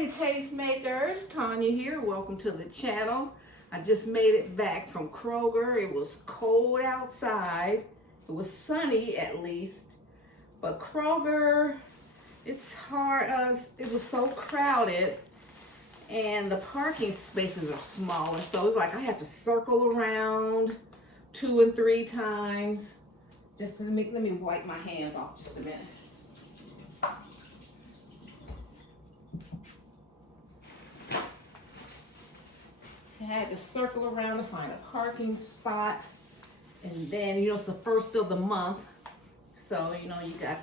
Hey tastemakers, Tanya here. Welcome to the channel. I just made it back from Kroger. It was cold outside. It was sunny at least. But Kroger, it's hard. It was so crowded and the parking spaces are smaller. So it's like I had to circle around 2 and 3 times. Just let me wipe my hands off just a minute. I had to circle around to find a parking spot, and then it's the first of the month, so you got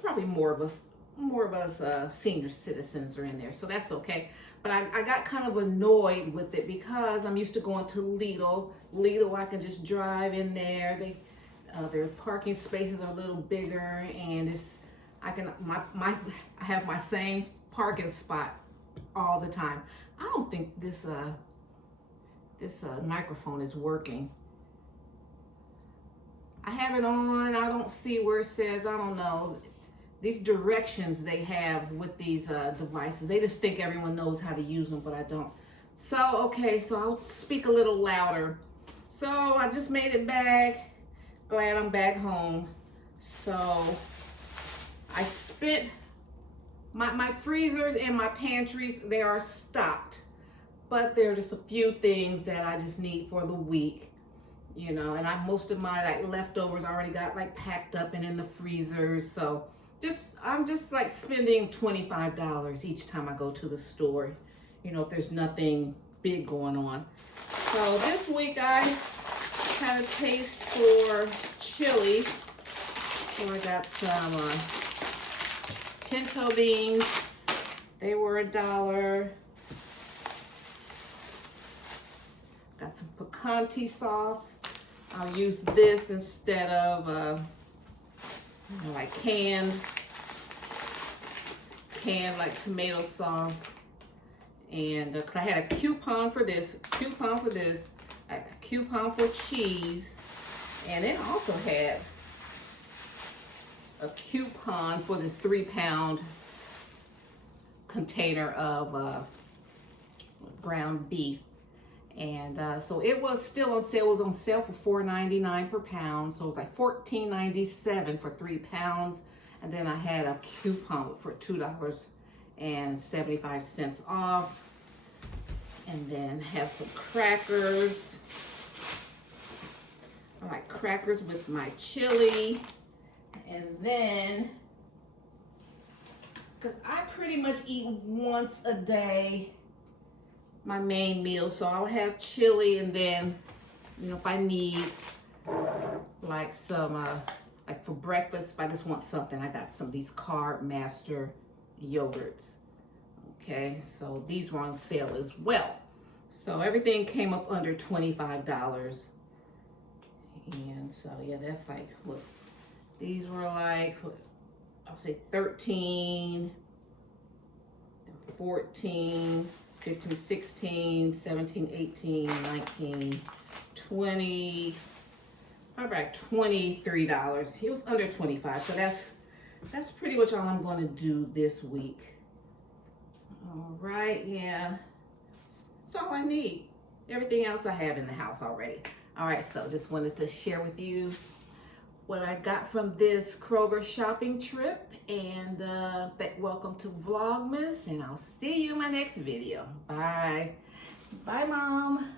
probably more of us senior citizens are in there, so that's okay. But I got kind of annoyed with it because I'm used to going to Lidl. I can just drive in there. Their parking spaces are a little bigger, and I have my same parking spot all the time. I don't think this microphone is working. I have it on. I don't see where it says, I don't know. These directions they have with these devices, they just think everyone knows how to use them, but I don't. So, okay, so I'll speak a little louder. So I just made it back. Glad I'm back home. So I spent, my freezers and my pantries, they are stocked. But there are just a few things that I just need for the week, and most of my leftovers I already got packed up and in the freezers. So I'm just spending $25 each time I go to the store, if there's nothing big going on. So this week I had a taste for chili. So I got some pinto beans. They were $1. Got some picante sauce. I'll use this instead of canned tomato sauce. And because I had a coupon for this, a coupon for cheese, and it also had a coupon for this 3-pound container of ground beef. And so it was still on sale. It was on sale for $4.99 per pound. So it was like $14.97 for 3 pounds. And then I had a coupon for $2.75 off. And then have some crackers. I like crackers with my chili. And then, because I pretty much eat once a day, my main meal, so I'll have chili, and then if I need some for breakfast, if I just want something, I got some of these Carb Master yogurts. Okay, so these were on sale as well. So everything came up under $25. And so yeah, that's what these were I'll say 13, 14, 15, 16, 17, 18, 19, 20, probably like $23. It was under 25, so that's pretty much all I'm going to do this week. All right, yeah, that's all I need. Everything else I have in the house already. All right, so just wanted to share with you what I got from this Kroger shopping trip, and welcome to Vlogmas, and I'll see you in my next video. Bye. Bye, Mom.